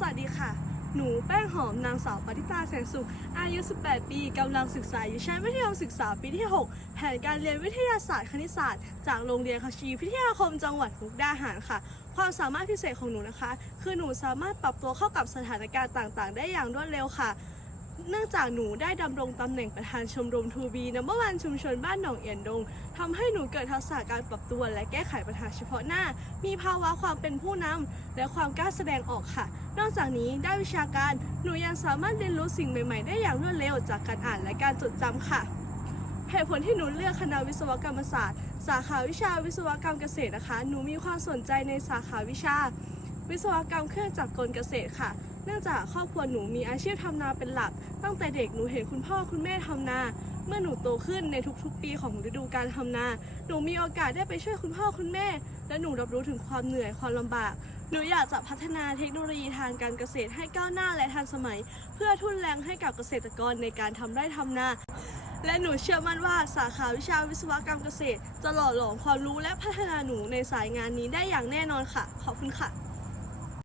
สวัสดีค่ะ หนูแป้งหอมนางสาวปฏิตาแสงสุข อายุ 18 ปีกำลังศึกษาอยู่ชั้นมัธยมศึกษาปีที่ 6 แผนการเรียนวิทยาศาสตร์คณิตศาสตร์ จากโรงเรียนคชีพิทยาคมจังหวัดมุกดาหารค่ะ ความสามารถพิเศษของหนูนะคะ คือหนูสามารถปรับตัวเข้ากับสถานการณ์ต่างๆ ได้อย่างรวดเร็วค่ะ เนื่องจากหนูได้ดำรงตำแหน่งประธานชมรมทูบีนัมเบอร์วันชุมชนบ้านหนองเอียนดงทำให้หนูเกิดทักษะการปรับตัวและแก้ไขปัญหาเฉพาะหน้า มีภาวะความเป็นผู้นำและความกล้าแสดงออกค่ะ นอกจากนี้ได้วิชาการหนูยังสามารถเรียนรู้สิ่งใหม่ๆ ได้อย่างรวดเร็วจากการอ่านและการจดจำค่ะเหตุผลที่หนูเลือกคณะวิศวกรรมศาสตร์ สาขาวิชาวิศวกรรมเกษตรนะคะ หนูมีความสนใจในสาขาวิชา วิศวกรรมเครื่องจักรกลเกษตรค่ะ เนื่องจากครอบครัวหนูมีอาชีพทำนาเป็นหลัก ตั้งแต่เด็กหนูเห็นคุณพ่อคุณแม่ทำนา เมื่อหนูโตขึ้นในทุกๆ ปีของฤดูการทำนา หนูมีโอกาสได้ไปช่วยคุณพ่อคุณแม่ และหนูรับรู้ถึงความเหนื่อยความลำบาก หนูอยากจะพัฒนาเทคโนโลยีทางการเกษตรให้ก้าวหน้าและทันสมัย เพื่อทุนแรงให้กับเกษตรกรในการทำไร่ทำนาและหนูเชื่อมั่นว่าสาขาวิชาวิศวกรรมเกษตร จะหล่อหลอมความรู้และพัฒนาหนูในสายงานนี้ได้อย่างแน่นอนค่ะ ขอบคุณค่ะ